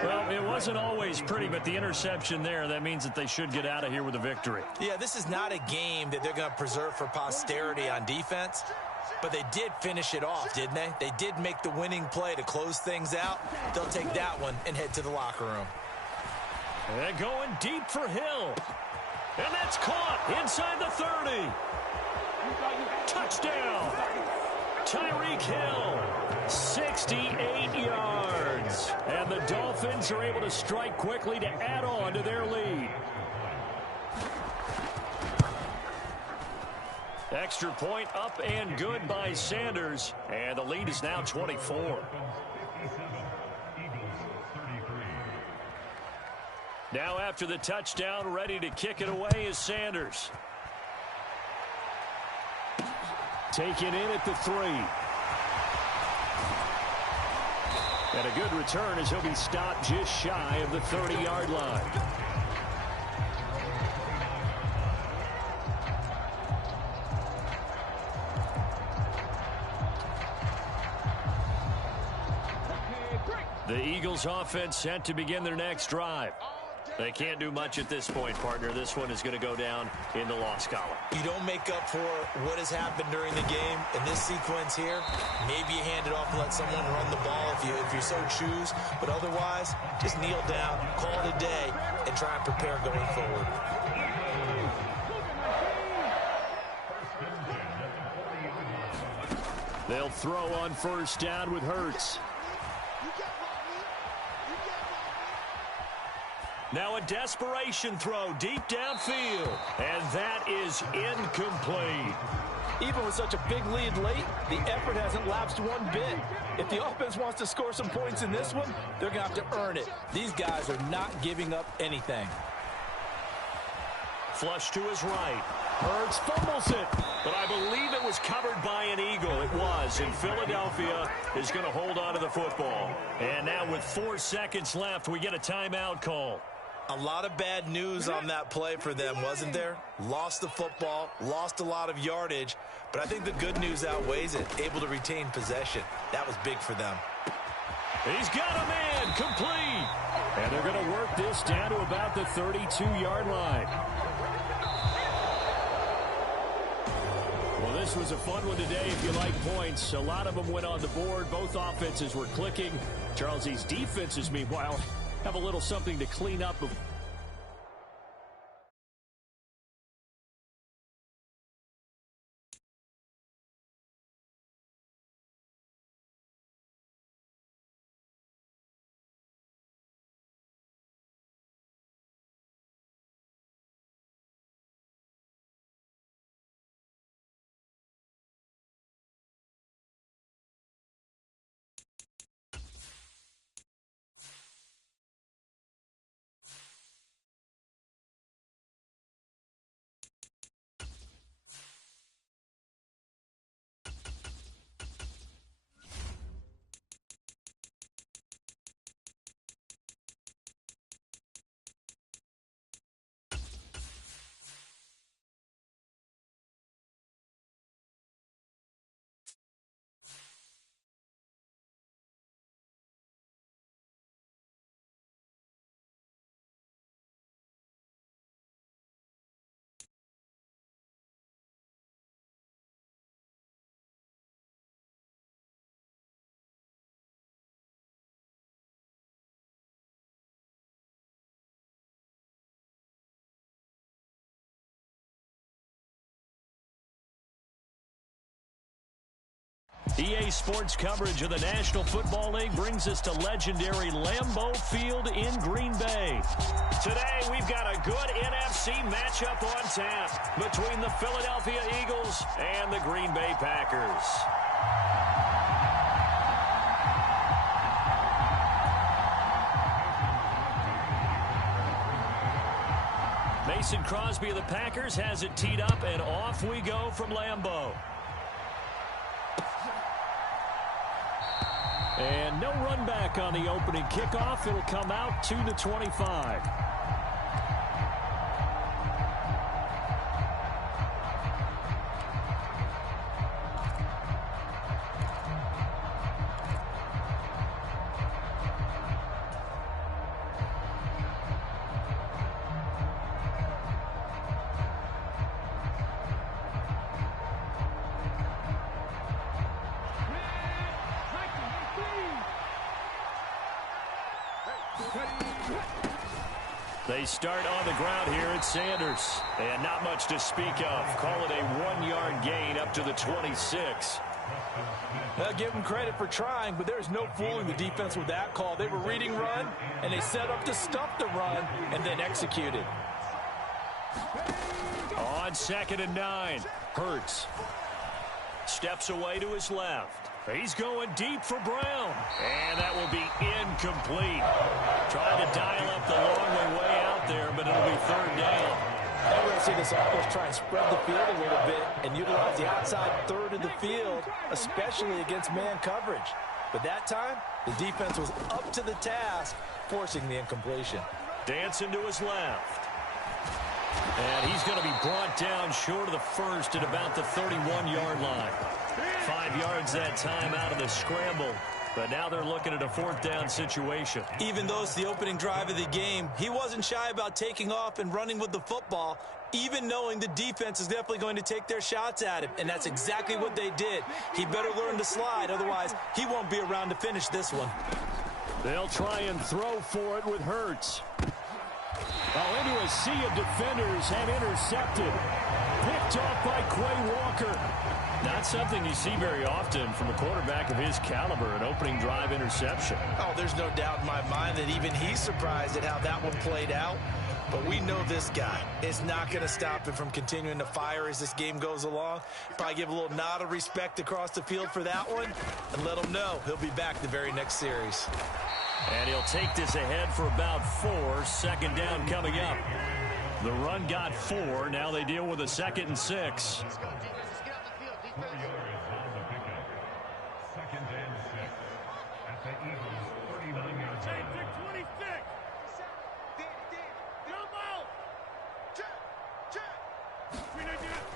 Well, it wasn't always pretty, but the interception there, that means that they should get out of here with a victory. Yeah, this is not a game that they're going to preserve for posterity on defense, but they did finish it off, didn't they? They did make the winning play to close things out. They'll take that one and head to the locker room. And going deep for Hill. And that's caught inside the 30. Touchdown. Tyreek Hill. 68 yards. And the Dolphins are able to strike quickly to add on to their lead. extra point up and good by Sanders. And the lead is now 24. Now after the touchdown, ready to kick it away is Sanders. Taken in at the 3. And a good return as he'll be stopped just shy of the 30-yard line. The Eagles offense set to begin their next drive. They can't do much at this point, partner. This one is going to go down in the loss column. You don't make up for what has happened during the game. In this sequence here, maybe you hand it off and let someone run the ball if you so choose. But otherwise, just kneel down, call it a day, and try and prepare going forward. They'll throw on first down with Hurts. Now a desperation throw deep downfield. And that is incomplete. Even with such a big lead late, the effort hasn't lapsed one bit. If the offense wants to score some points in this one, they're going to have to earn it. These guys are not giving up anything. Flush to his right. Hurts fumbles it. But I believe it was covered by an Eagle. It was. And Philadelphia is going to hold on to the football. And now with 4 seconds left, we get a timeout call. A lot of bad news on that play for them, wasn't there? Lost the football, lost a lot of yardage, but I think the good news outweighs it. Able to retain possession. That was big for them. He's got a man, complete. And they're going to work this down to about the 32-yard line. Well, this was a fun one today if you like points. A lot of them went on the board. Both offenses were clicking. Charles, these defenses, meanwhile, have a little something to clean up. EA Sports coverage of the National Football League brings us to legendary Lambeau Field in Green Bay. Today, we've got a good NFC matchup on tap between the Philadelphia Eagles and the Green Bay Packers. Mason Crosby of the Packers has it teed up, and off we go from Lambeau. And no run back on the opening kickoff. It'll come out to the 25. They start on the ground here at Sanders. And not much to speak of. Call it a 1-yard gain up to the 26. I'll give them credit for trying, but there's no fooling the defense with that call. They were reading run, and they set up to stuff the run, and then executed. On 2nd and 9, Hurts steps away to his left. He's going deep for Brown. And that will be incomplete. Trying to dial up the long way out there, but it'll be 3rd down. I'm going to see this offense try and spread the field a little bit and utilize the outside third of the field, especially against man coverage. But that time, the defense was up to the task, forcing the incompletion. Dancing to his left. And he's going to be brought down short of the first at about the 31-yard line. 5 yards that time out of the scramble. But now they're looking at a 4th down situation. Even though it's the opening drive of the game, he wasn't shy about taking off and running with the football, even knowing the defense is definitely going to take their shots at him. And that's exactly what they did. He better learn to slide, otherwise he won't be around to finish this one. They'll try and throw for it with Hurts. Into a sea of defenders and intercepted. Picked off by Quay Walker. Not something you see very often from a quarterback of his caliber, an opening drive interception. Oh, there's no doubt in my mind that even he's surprised at how that one played out. But we know this guy is not going to stop him from continuing to fire as this game goes along. Probably give a little nod of respect across the field for that one and let him know he'll be back the very next series. And he'll take this ahead for about 4. 2nd down coming up. The run got 4. Now they deal with a 2nd and 6.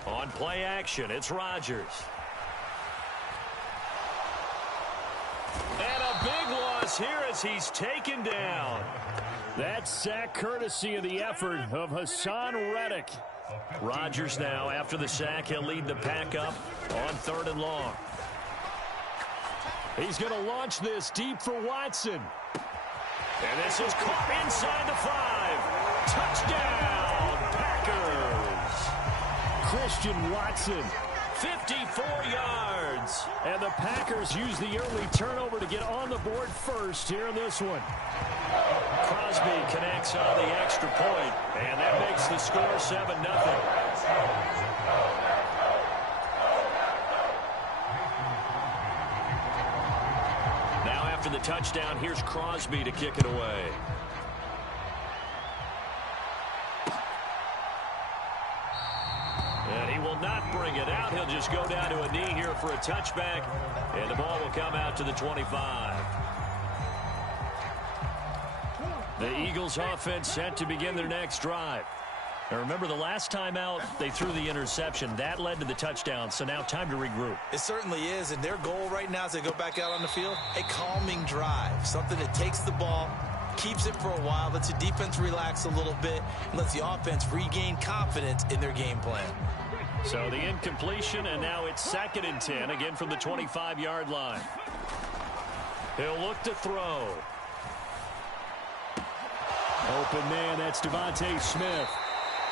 On play action, it's Rodgers. And a big loss here as he's taken down. That sack courtesy of the effort of Hassan Reddick. Rodgers now, after the sack, he'll lead the pack up on 3rd and long. He's going to launch this deep for Watson. And this is caught inside the 5. Touchdown, Packers. Christian Watson, 54 yards. And the Packers use the early turnover to get on the board first here in this one. Crosby connects on the extra point, and that makes the score 7-0. Now after the touchdown, here's Crosby to kick it away. And he will not bring it out. He'll just go down to a knee here for a touchback, and the ball will come out to the 25. The Eagles offense set to begin their next drive. Now remember, the last time out, they threw the interception. That led to the touchdown, so now time to regroup. It certainly is, and their goal right now as they go back out on the field, a calming drive. Something that takes the ball, keeps it for a while, lets the defense relax a little bit, and lets the offense regain confidence in their game plan. So the incompletion, and now it's 2nd and 10, again from the 25-yard line. He'll look to throw. Open man, that's Devontae Smith.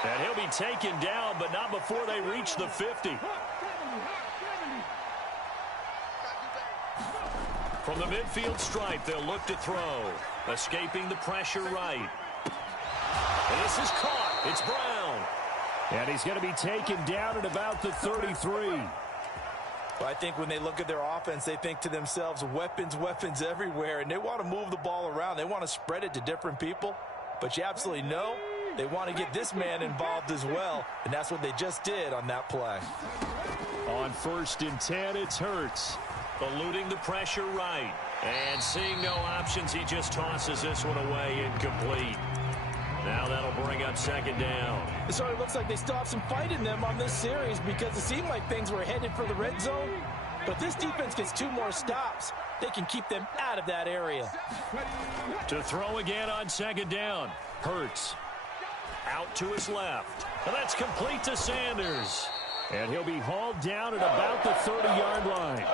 And he'll be taken down, but not before they reach the 50. From the midfield stripe, they'll look to throw. Escaping the pressure right. And this is caught. It's Brown. And he's going to be taken down at about the 33. Well, I think when they look at their offense, they think to themselves, weapons, weapons everywhere. And they want to move the ball around. They want to spread it to different people. But you absolutely know they want to get this man involved as well. And that's what they just did on that play. On 1st and 10, it's Hurts. Eluding the pressure right. And seeing no options, he just tosses this one away incomplete. Now that'll bring up 2nd down. It sort of looks like they still have some fight in them on this series because it seemed like things were headed for the red zone. But this defense gets 2 more stops. They can keep them out of that area. To throw again on 2nd down. Hurts. Out to his left. And that's complete to Sanders. And he'll be hauled down at about the 30-yard line.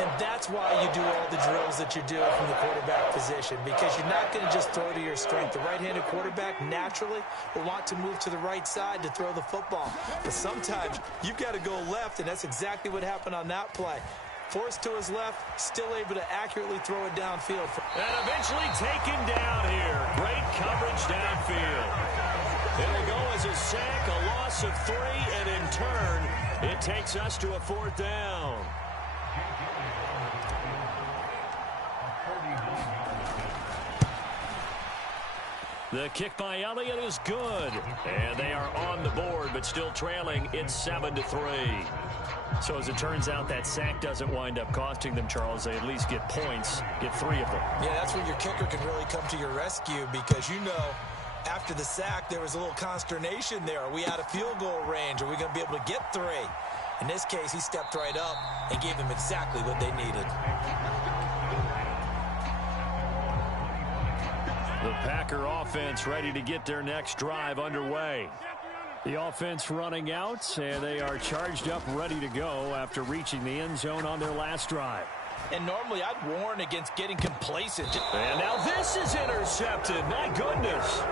And that's why you do all the drills that you do from the quarterback position, because you're not going to just throw to your strength. The right-handed quarterback naturally will want to move to the right side to throw the football. But sometimes you've got to go left, and that's exactly what happened on that play. Forced to his left, still able to accurately throw it downfield. And eventually taken down here. Great coverage downfield. It'll go as a a sack, a loss of 3, and in turn, it takes us to a 4th down. The kick by Elliott is good. And they are on the board, but still trailing. It's 7-3. So as it turns out, that sack doesn't wind up costing them, Charles. They at least get points, get 3 of them. Yeah, that's when your kicker can really come to your rescue because, you know, after the sack, there was a little consternation there. Are we out of field goal range? Are we going to be able to get 3? In this case, he stepped right up and gave them exactly what they needed. The Packer offense ready to get their next drive underway. The offense running out, and they are charged up, ready to go after reaching the end zone on their last drive. And normally I'd warn against getting complacent. And now this is intercepted. My goodness.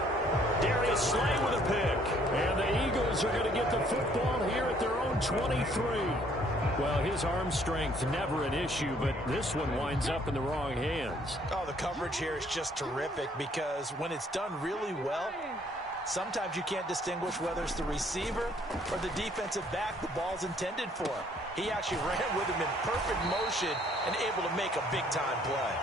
Darius Slay with a pick. And the Eagles are going to get the football here at their own 23. Well, his arm strength, never an issue, but this one winds up in the wrong hands. Oh, the coverage here is just terrific because when it's done really well, sometimes you can't distinguish whether it's the receiver or the defensive back the ball's intended for. He actually ran with him in perfect motion and able to make a big-time play.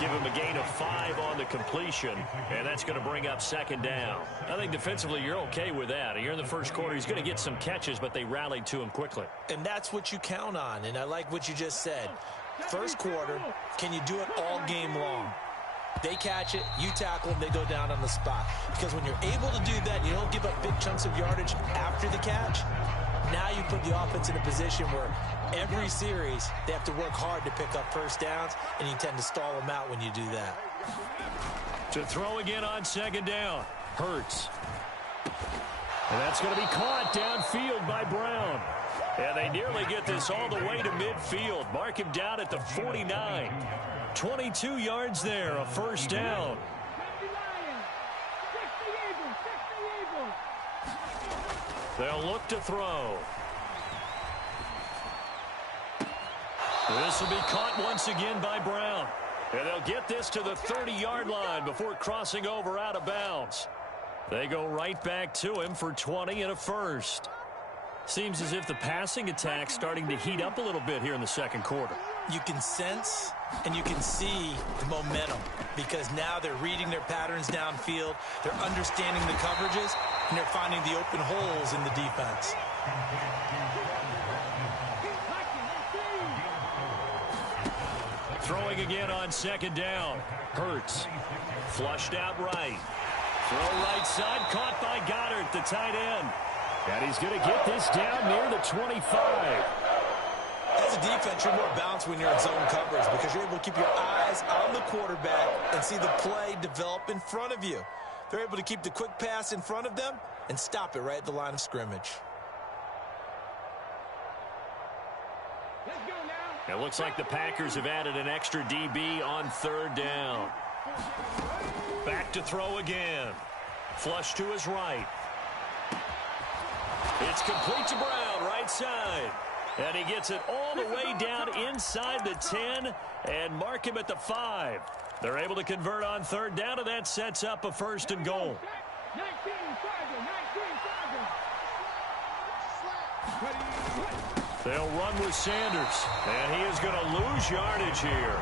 Give him a gain of 5 on the completion, and that's going to bring up 2nd down. I think defensively you're okay with that. Here in the first quarter, he's going to get some catches, but they rallied to him quickly. And that's what you count on, and I like what you just said. First quarter, can you do it all game long? They catch it, you tackle them, they go down on the spot. Because when you're able to do that, you don't give up big chunks of yardage after the catch. Now you put the offense in a position where every series they have to work hard to pick up first downs, and you tend to stall them out when you do that. To throw again on 2nd down. Hurts. And that's going to be caught downfield by Brown. And they nearly get this all the way to midfield. Mark him down at the 49. 22 yards there, a first down. They'll look to throw. This will be caught once again by Brown. And they'll get this to the 30-yard line before crossing over out of bounds. They go right back to him for 20 and a first. Seems as if the passing attack's starting to heat up a little bit here in the second quarter. You can sense and you can see the momentum because now they're reading their patterns downfield, they're understanding the coverages, and they're finding the open holes in the defense. Throwing again on 2nd down. Hurts. Flushed out right. Throw right side, caught by Goddard, the tight end. And he's going to get this down near the 25. As a defense, you're more balanced when you're in zone coverage because you're able to keep your eyes on the quarterback and see the play develop in front of you. They're able to keep the quick pass in front of them and stop it right at the line of scrimmage. Let's go now. It looks like the Packers have added an extra DB on 3rd down. Back to throw again. Flush to his right. It's complete to Brown, right side. And he gets it all the way down inside the 10 and mark him at the 5. They're able to convert on 3rd down, and that sets up a 1st and goal. 19, They'll run with Sanders, and he is going to lose yardage here.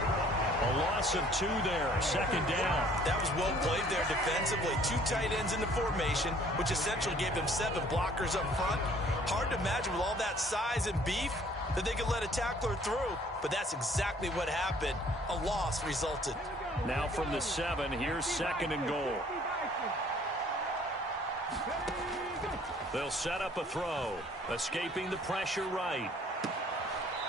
A loss of 2 there, 2nd down. That was well played there defensively. 2 tight ends in the formation, which essentially gave them 7 blockers up front. Hard to imagine with all that size and beef that they could let a tackler through, but that's exactly what happened. A loss resulted. Now from the 7, here's 2nd and goal. They'll set up a throw, escaping the pressure right.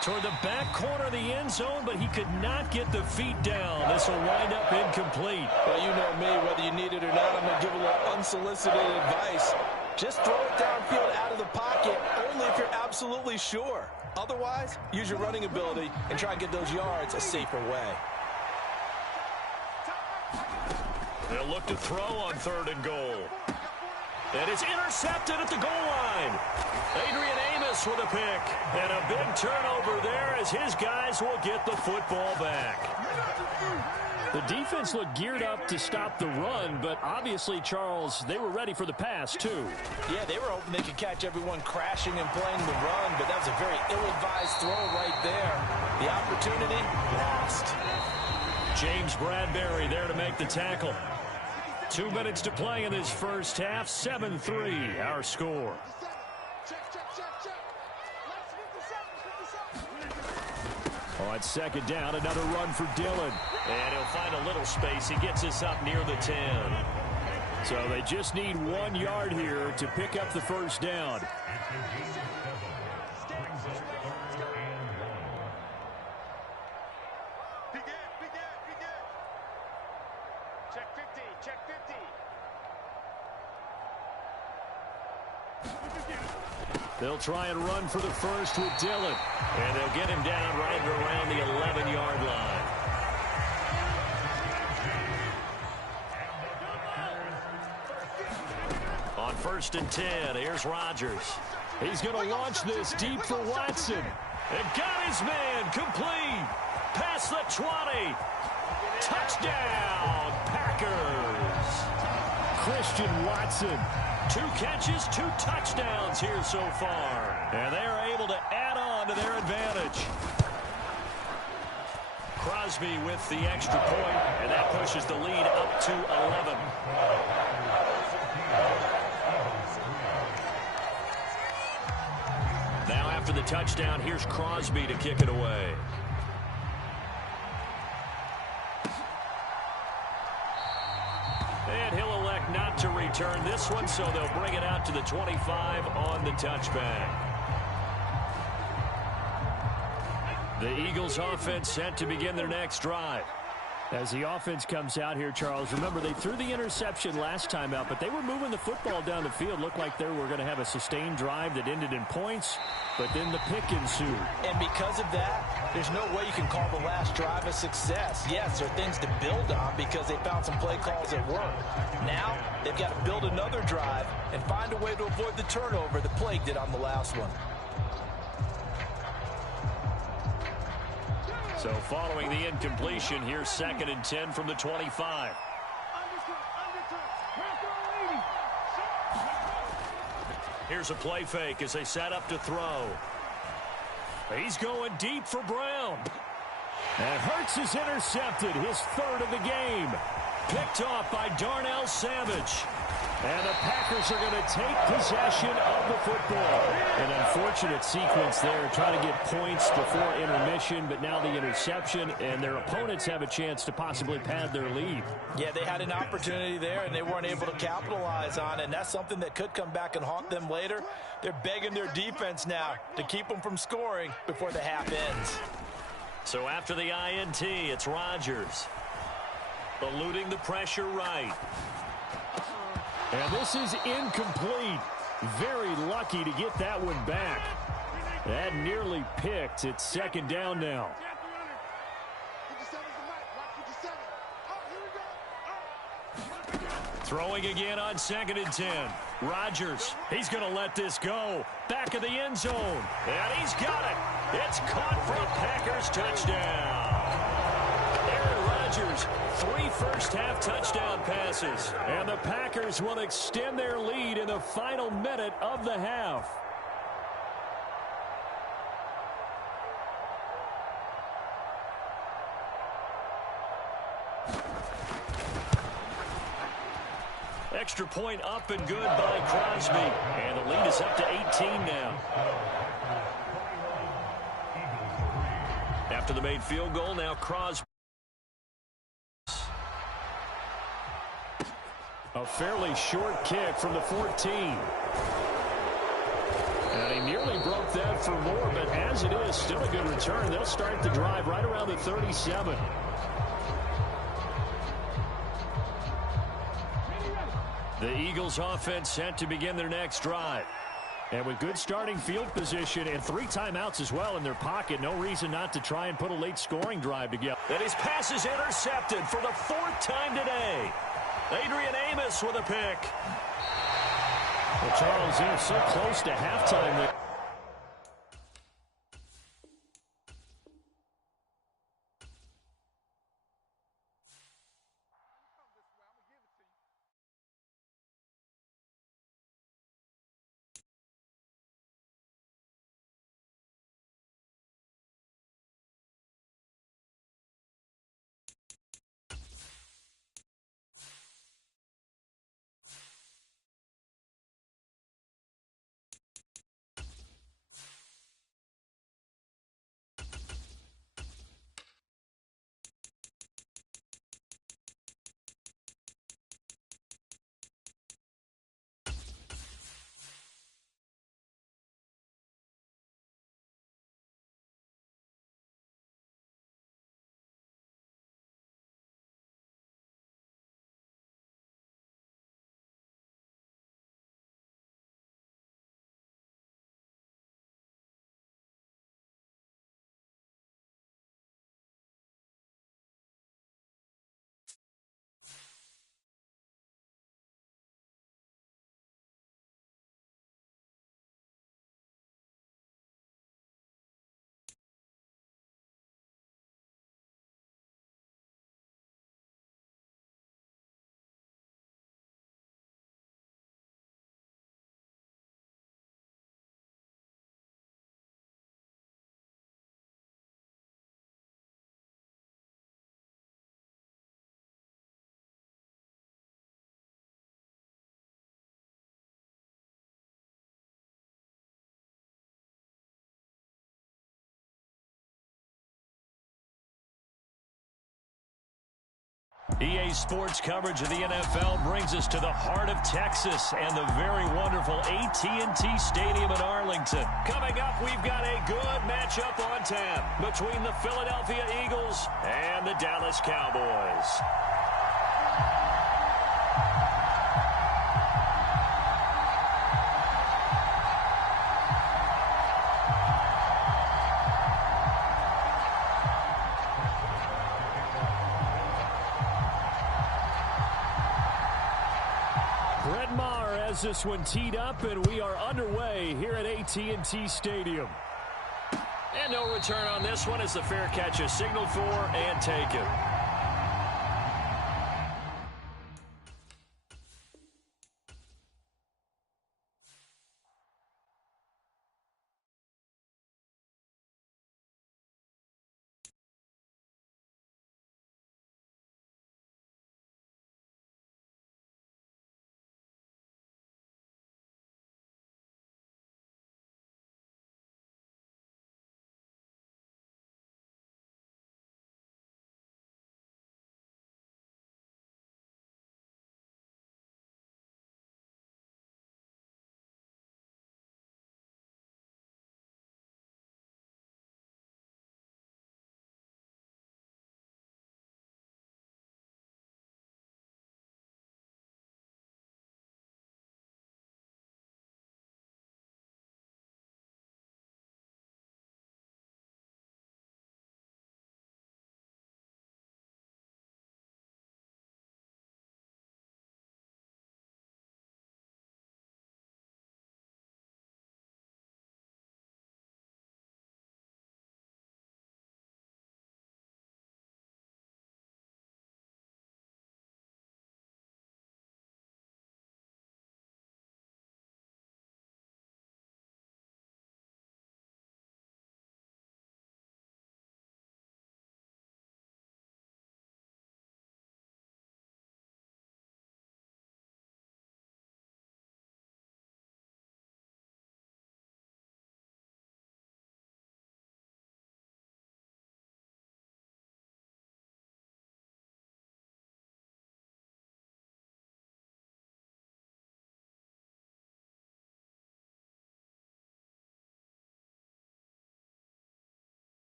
Toward the back corner of the end zone, but he could not get the feet down. This will wind up incomplete. Well, you know me, whether you need it or not, I'm going to give a little unsolicited advice. Just throw it downfield out of the pocket, only if you're absolutely sure. Otherwise, use your running ability and try and get those yards a safer way. They'll look to throw on 3rd and goal. And it's intercepted at the goal line. Adrian Amos with a pick. And a big turnover there as his guys will get the football back. The defense looked geared up to stop the run, but obviously, Charles, they were ready for the pass, too. Yeah, they were hoping they could catch everyone crashing and playing the run, but that was a very ill-advised throw right there. The opportunity lost. James Bradbury there to make the tackle. 2 minutes to play in this first half. 7-3, our score. On second down, another run for Dillon. And he'll find a little space. He gets us up near the 10. So they just need 1 yard here to pick up the first down. Check 50, check 50. They'll try and run for the first with Dillon. And they'll get him down right around the 11-yard line. On 1st and 10, here's Rodgers. He's going to launch this deep for Watson. And got his man complete. Past the 20. Touchdown, Packers. Christian Watson. 2 catches, 2 touchdowns here so far. And they are able to add on to their advantage. Crosby with the extra point, and that pushes the lead up to 11. Now after the touchdown, here's Crosby to kick it away. And he'll elect not to return this one, so they'll bring it out to the 25 on the touchback. The Eagles offense set to begin their next drive. As the offense comes out here, Charles, remember they threw the interception last time out, but they were moving the football down the field. Looked like they were going to have a sustained drive that ended in points, but then the pick ensued. And because of that, there's no way you can call the last drive a success. Yes, there are things to build on because they found some play calls that work. Now, they've got to build another drive and find a way to avoid the turnover that plagued it on the last one. So following the incompletion, here's 2nd and 10 from the 25. Here's a play fake as they set up to throw. He's going deep for Brown. And Hurts is intercepted, his 3rd of the game. Picked off by Darnell Savage. And the Packers are going to take possession of the football. An unfortunate sequence there, trying to get points before intermission, but now the interception, and their opponents have a chance to possibly pad their lead. Yeah, they had an opportunity there, and they weren't able to capitalize on it, and that's something that could come back and haunt them later. They're begging their defense now to keep them from scoring before the half ends. So after the INT, it's Rodgers. Eluding the pressure right. And this is incomplete. Very lucky to get that one back. That nearly picked. It's 2nd down now. Throwing again on 2nd and 10. Rodgers, he's going to let this go. Back of the end zone. And he's got it. It's caught for a Packers touchdown. Aaron Rodgers, 3 first-half touchdown passes. And the Packers will extend their lead in the final minute of the half. Extra point up and good by Crosby. And the lead is up to 18 now. After the made field goal, now Crosby. A fairly short kick from the 14. And he nearly broke that for more, but as it is, still a good return. They'll start the drive right around the 37. The Eagles offense set to begin their next drive. And with good starting field position and 3 timeouts as well in their pocket, no reason not to try and put a late scoring drive together. And his pass is intercepted for the 4th time today. Adrian Amos with a pick. Well, Charles, they're so close to halftime there. EA Sports coverage of the NFL brings us to the heart of Texas and the very wonderful AT&T Stadium in Arlington. Coming up, we've got a good matchup on tap between the Philadelphia Eagles and the Dallas Cowboys. This one teed up, and we are underway here at AT&T Stadium. And no return on this one as the fair catch is signaled for and taken.